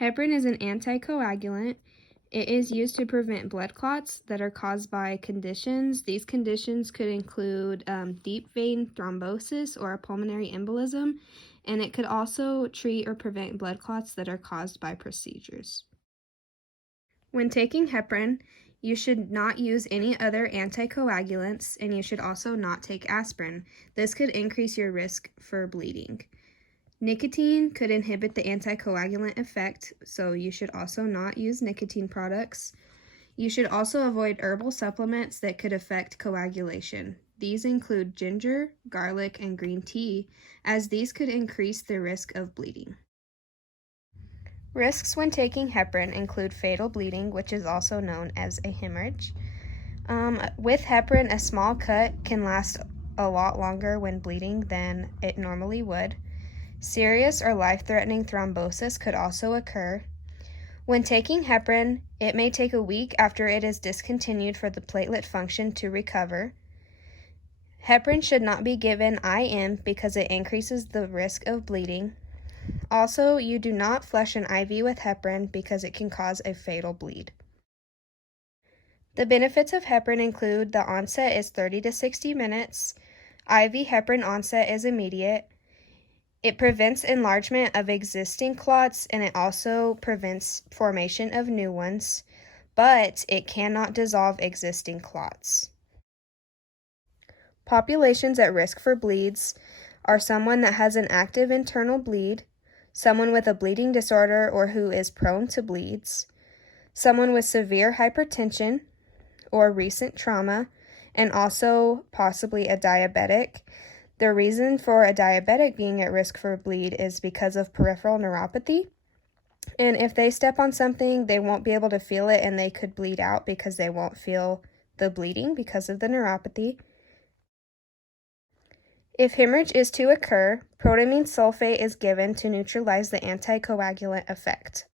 Heparin is an anticoagulant. It is used to prevent blood clots that are caused by conditions. These conditions could include deep vein thrombosis or a pulmonary embolism, and it could also treat or prevent blood clots that are caused by procedures. When taking heparin, you should not use any other anticoagulants, and you should also not take aspirin. This could increase your risk for bleeding. Nicotine could inhibit the anticoagulant effect, so you should also not use nicotine products. You should also avoid herbal supplements that could affect coagulation. These include ginger, garlic, and green tea, as these could increase the risk of bleeding. Risks when taking heparin include fatal bleeding, which is also known as a hemorrhage. With heparin, a small cut can last a lot longer when bleeding than it normally would. Serious or life-threatening thrombosis could also occur. When taking heparin, it may take a week after it is discontinued for the platelet function to recover. Heparin should not be given IM because it increases the risk of bleeding. Also, you do not flush an IV with heparin because it can cause a fatal bleed. The benefits of heparin include the onset is 30 to 60 minutes. IV heparin onset is immediate. It prevents enlargement of existing clots, and it also prevents formation of new ones, but it cannot dissolve existing clots. Populations at risk for bleeds are someone that has an active internal bleed, someone with a bleeding disorder or who is prone to bleeds, someone with severe hypertension or recent trauma, and also possibly a diabetic. The reason for a diabetic being at risk for bleed is because of peripheral neuropathy. And if they step on something, they won't be able to feel it and they could bleed out because they won't feel the bleeding because of the neuropathy. If hemorrhage is to occur, protamine sulfate is given to neutralize the anticoagulant effect.